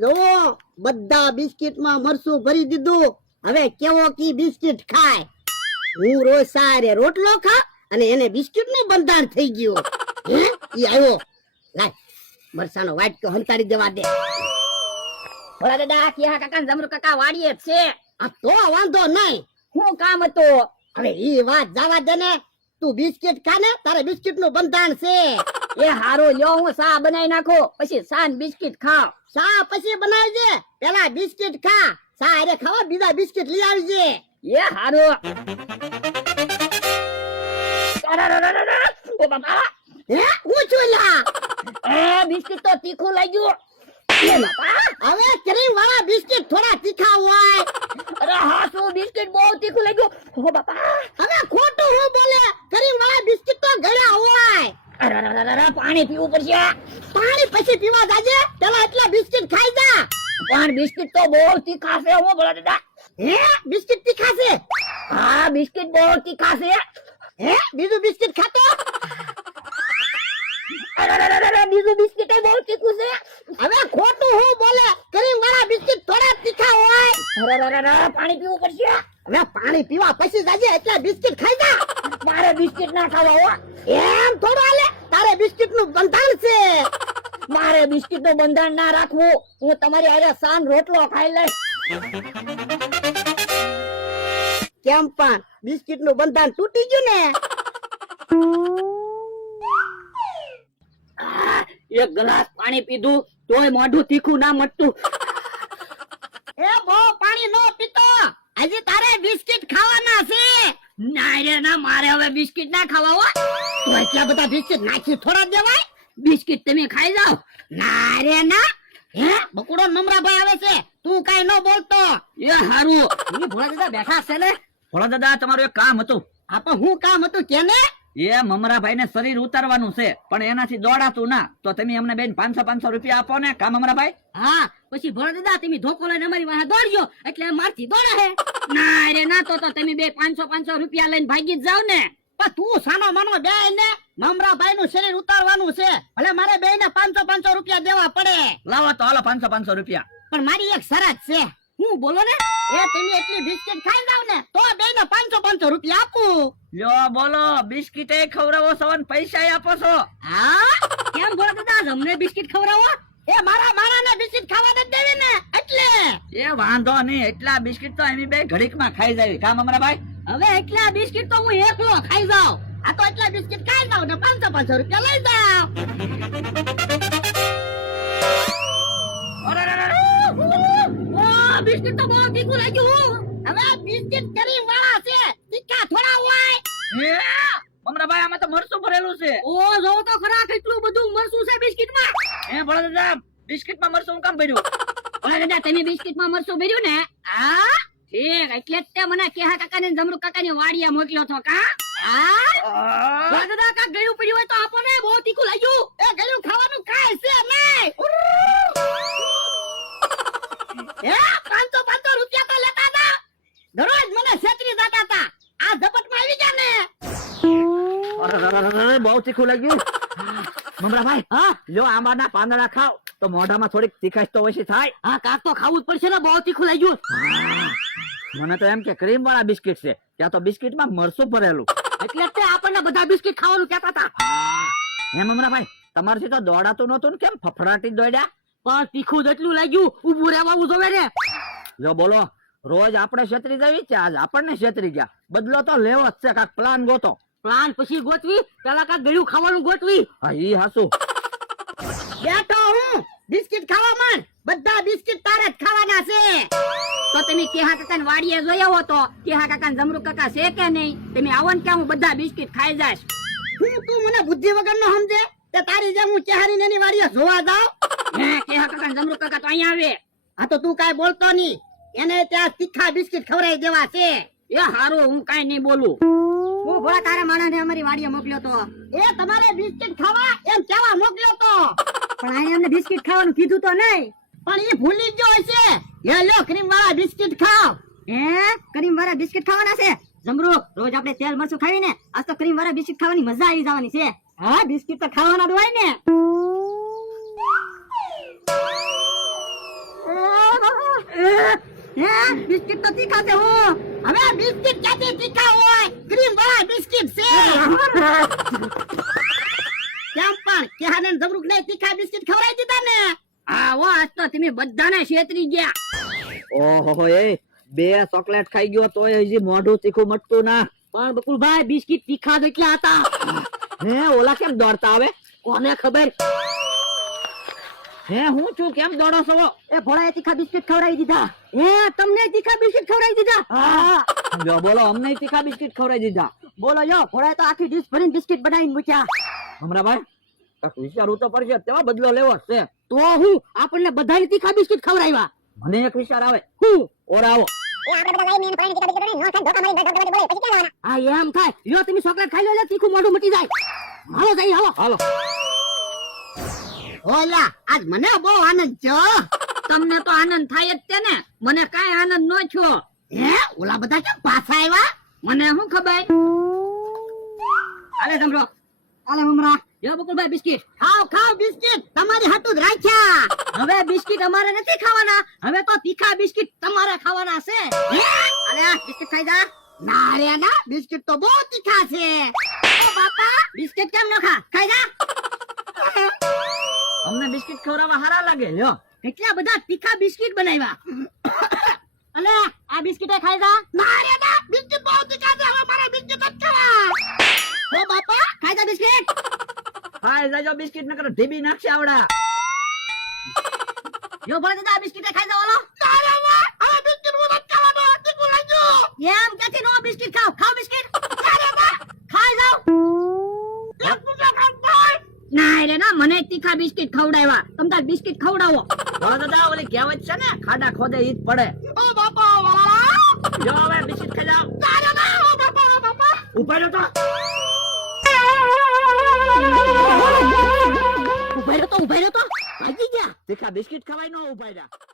જો બધા બિસ્કિટમાં મરસું ભરી દીધું, હવે કેવો કી બિસ્કિટ ખાય? હું રોજ સારે રોટલો ખા અને એને બિસ્કિટ બંધાણ થઈ ગયું. હે? આવ્યો. લાય મરસાનો વાટકો હંતાડી દેવા દે. ભોળા દાદા કિયા કાકા જમરુ કાકા વાડીએ છે. આ તો વાંધો નહીં. શું કામ હતો. હવે ઈ વાત જવા દે ને. તું બિસ્કિટ ખા ને, તારે બિસ્કિટનું બંધાણ છે. એ હારું લ્યો હું સા બનાવી નાખો? પછી સાન બિસ્કિટ ખાવ. સા પછી બનાવજે પેલા બિસ્કિટ ખા. સા અરે ખાવા બીજા બિસ્કિટ લઈ આવજે. એ હારું. અરરરરરર. ઓ બાપા. હે? હું છું લા. એ બિસ્કિટ તો તીખું લાગ્યું એ બાપા. હવે ક્રીમ વાળા બિસ્કિટ થોડા તીખા હોય. અરે હા શું બિસ્કિટ બહુ તીખું લાગ્યું ઓ બાપા હવે ખોટું હું બોલે ક્રીમ વાળા બિસ્કિટ તો ગળ્યા હોય અરરરરરર, પાણી પીવું પડશે પાણી પછી પીવા જાજે. પેલા એટલા બિસ્કિટ ખાઈ જા. પણ બિસ્કિટ તો બહુ તીખા છે, હો બોલા દાદા. હે, બિસ્કિટ તીખા છે? હા, બિસ્કિટ બહુ તીખા છે. હે, બીજું બિસ્કિટ ખાતો? બીજું બિસ્કિટ બહુ તીખું છે. હવે ખોટું હું બોલે? કરી મારા બિસ્કિટ થોડા તીખા હોય. પાણી પીવું પડશે. હવે પાણી પીવા પછી જાજે એટલા બિસ્કિટ ખાઈ ના ખાવા એમ થોડો આલે તારે બિસ્કિટનું બંધાણ છે. મારે બિસ્કિટનું બંધાણ ના રાખવું. હું તમારી હારે સાન રોટલો ખાઈ લઈશ. કેમ પણ? બિસ્કિટનું બંધાણ તૂટી ગયું ને? એક ગ્લાસ પાણી પીધું તોય મોઢું તીખું ના મટતું. એ બહુ પાણી નો પીતો. હજી તારે બિસ્કિટ ખાવાના છે ના રે ના મારે હવે બિસ્કિટ ના ખાવા હો. તો એટલા બધા બિસ્કિટ નાખી થોડા દેવાય. બિસ્કિટ તમે ખાઈ જાઓ. ના રે ના. હે બકુડો નમરાભાઈ આવે છે. તું કાઈ ન બોલતો. એ હારું. ભોળા દાદા બેઠા છે ને? ભોળા દાદા તમારું એક કામ હતું. આ હું કામ હતું કેને? એ મમરાભાઈ ને શરીર ઉતારવાનું છે પણ એનાથી દોડાતું ના. તો તમે અમને બેન પાંચસો પાંચસો રૂપિયા આપો ને કામ મમરાભાઈ? હા પછી ભોળા દાદા તમે ધોકો લઈને અમારી વાહે દોડજો. એટલે મારથી દોડા હે ના રે ના તો તો તમે બે પાંચસો પાંચસો રૂપિયા લઈને ભાગી જ જાવ ને. પણ તું સાનો માનો બે ને મમરાભાઈ નું શરીર ઉતારવાનું છે. ભલે મારે બે ને પાંચસો પાંચસો રૂપિયા દેવા પડે. લાવો તો હાલો પાંચસો પાંચસો રૂપિયા. પણ મારી એક શરત છે. હું બોલો ને એ તમે એટલી બિસ્કિટ ખાઈ જાવ ને તો બે ને પાંચસો પાંચસો રૂપિયા આપું. લ્યો બોલો બિસ્કિટે ખવડાવો છો પૈસા આપો છો. હા? કેમ બોલો દાદા અમને બિસ્કિટ ખવડાવો? એ મારા મારા ને બિસ્કિટ ખાવા દે દેવી ને એટલે. એ વાંધો નહીં એટલા બિસ્કિટ તો એની બે ઘડીકમાં ખાઈ જાય. કામ અમારા ભાઈ હવે એટલા બિસ્કિટ તો હું એકલો ખાઈ જાઉં. આ તો એટલા બિસ્કિટ ખાઈ જાઉં ને પાંચસો પાંચસો રૂપિયા લઈ જાવ બિસ્કિટમાં ભોળા દાદા બિસ્કિટમાં મરચું કામ ભર્યું? ભોળા દાદા તમે બિસ્કિટમાં મરચું ભર્યું ને? હા? ઠીક એટલે તે મને કેહા કાકા ને જમરૂ કાકા ને વાડિયા મોકલ્યો છો કા? હા? દાદા કાક ગળ્યું પડ્યું હોય તો આપો ને બહુ તીખું લાગ્યું. એ ગળ્યું ખાવાનું કાય છે નહીં. હે પાંચસો પાંચસો રૂપિયા તો લેતા હતા દરરોજ મને છેતરી જતા હતા આ ઝપટમાં આવી ગયા ને બહુ તીખું લાગ્યું મમરાભાઈ હા? લ્યો આંબાના પાંદડા ખાવ તો મોઢામાં થોડીક તીખાશ તો ઓછી થાય. હા કાક તો ખાવું જ પડશે ને બહુ તીખું લાગ્યું મને તો એમ કે ક્રીમ વાળા બિસ્કિટ છે. ત્યાં તો બિસ્કિટમાં મરસું ભરેલું. એટલે તે આપણને બધા બિસ્કિટ ખાવાનું કહેતા હતા. હે. મમરાભાઈ તમારથી તો દોડાતું નતું ને કેમ ફફડાટી દોડ્યા? પણ તીખું જેટલું લાગ્યું ઊભું રહેવા જોવે ને. જો બોલો રોજ આપણે છેતરી જવી છે આજ આપણને છેતરી ગયા? બદલો તો લેવો જ છે કાક પ્લાન ગોતો. પ્લાન પછી ગોતવી પેલા કા ગળ્યું ખાવાનું ગોતવી. હા ઈ હાસુ બેઠો હું. બિસ્કિટ ખાવા માંડ. બધા બિસ્કિટ તારે જ ખાવાના છે. તો તમે કેહા કાકા વાડીએ જોયા હો તો. કેહા કાકા જમરૂ કાકા છે કે નહીં? તમે આવો ને કે હું બધા બિસ્કિટ ખાઈ જાશ. હું તું મને બુદ્ધિ વગર નો સમજે તે તારી જેમ હું ચહેરી નેની વાડીએ જોવા જાઉં. હે કેહા કાકા જમરૂ કાકા તો અહીંયા આવે. હા તો તું કાઈ બોલતો નહીં. એને ત્યાં તીખા બિસ્કિટ ખવડાવી દેવા છે. એ હારું હું કાઈ નહીં બોલું. ભોળા તારા માણસ ને અમારી વાડીએ મોકલ્યો તો. એ તમારે બિસ્કિટ ખાવા એમ કેવા મોકલ્યો તો? પણ આને અમને બિસ્કિટ ખાવાનું કીધું તો નહીં. પણ એ ભૂલી ગયો હશે. એ લ્યો ક્રીમ વાળા બિસ્કિટ ખાવ હે? ક્રીમ વાળા બિસ્કિટ ખાવાના છે? જમરૂ રોજ આપણે તેલ મરચું ખાઈને આજ તો ક્રીમ વાળા બિસ્કિટ ખાવાની મજા આવી જવાની છે. હા બિસ્કિટ તો ખાવાના જ હોય ને. હે? બિસ્કિટ તો તીખા છે હું. હવે બિસ્કિટ ક્યાંથી તીખા હોય? ક્રીમ વાળા બિસ્કિટ છે. કેમ પણ કેહાને જબરૂક ને તીખા બિસ્કિટ ખવડાવી દીધા ને? આવો આજ તો તમે બધાને છેતરી ગયા. ઓહો એ બે ચોકલેટ ખાઈ ગયો તોય હજી મોઢું તીખું મટતું ના. પણ બકુલભાઈ બિસ્કિટ તીખા જ એટલા હતા. હે ઓલા કેમ દોડતા આવે? કોને ખબર? હે હું છું કેમ દોડો છો? એ ભોળાએ તીખા બિસ્કિટ ખવડાવી દીધા. હે તમને તીખા બિસ્કિટ ખવડાવી દીધા? હા. જો બોલો અમને તીખા બિસ્કિટ ખવડાવી દીધા. બોલો યો ભોળાએ તો આખી ડીશ ભરીને બિસ્કિટ બનાવીને મૂક્યા. હમરા ભાઈ વિચારવું તો પડશે તેવા બદલો લેવો છે. તો હું આપણને બધાને તીખા બિસ્કિટ ખવડાવ્યા? મને એક વિચાર આવે. હું? ઓરાવો આ એમ થાય. યો તમે ચોકલેટ ખાઈ લો એટલે તીખું મોઢું મટી જાય. હાલો જઈ હાલો. હાલો. ઓલા આજ મને બહુ આનંદ છે તમને તો આનંદ થાય જ છે ને. મને કાઈ આનંદ ન છો હે ઓલા બધા કેમ પાછા આવ્યા? મને શું ખબર? આલે જમરો આલે મમરા. જો બકુલભાઈ બિસ્કિટ. ખાવ ખાવ બિસ્કિટ. તમારી હાટું જ રાખ્યા. હવે બિસ્કિટ અમારે નથી ખાવાના. હવે તો તીખા બિસ્કિટ તમારે ખાવાના છે. અરે આ બિસ્કિટ ખાઈ જા. ના રે ના બિસ્કિટ તો બહુ તીખા છે. ઓ બાપા. બિસ્કિટ કેમ ન ખા? ખાઈ જા. બિસ્કિટ ખવડાવવા હારા લાગે. લ્યો. એટલા બધા તીખા બિસ્કિટ બનાવ્યા. અને આ બિસ્કિટ ખાઈ જા. મારે ના બિસ્કિટ બહુ તીખા છે હવે મારા બિસ્કિટ જ ખાવા. ઓ બાપા ખાઈ જા બિસ્કિટ. ખાઈ જાજો બિસ્કિટ નકર ઢીબી નાખશે આવડા. યો ભલે દાદા બિસ્કિટ ખાઈ જા ઓલો. તારે હવે બિસ્કિટ હું નથી ખાવાનો તીખું લાગ્યું. એમ ક્યાંથી નો બિસ્કિટ ખાવ ખાવ બિસ્કિટ ખાઈ જાવ એક ટુકડો ખાવ ના રે ના બિસ્કિટ ખવડાવ્યા. તમ તાર બિસ્કિટ ખવડાવો. બોલો દાદા ઓલી કહેવત છે ને ખાડા ખોદે ઈ જ પડે. ઓ બાપા વાલા જો હવે બિસ્કિટ ખાઈ જાઓ. ના ના બાપા બાપા. ઊભા રહ્યો તો. ઊભા રહ્યો તો ઊભા રહ્યો તો. ભાગી ગયા. દેખા બિસ્કિટ ખવાય ન ઊભા રહ્યા.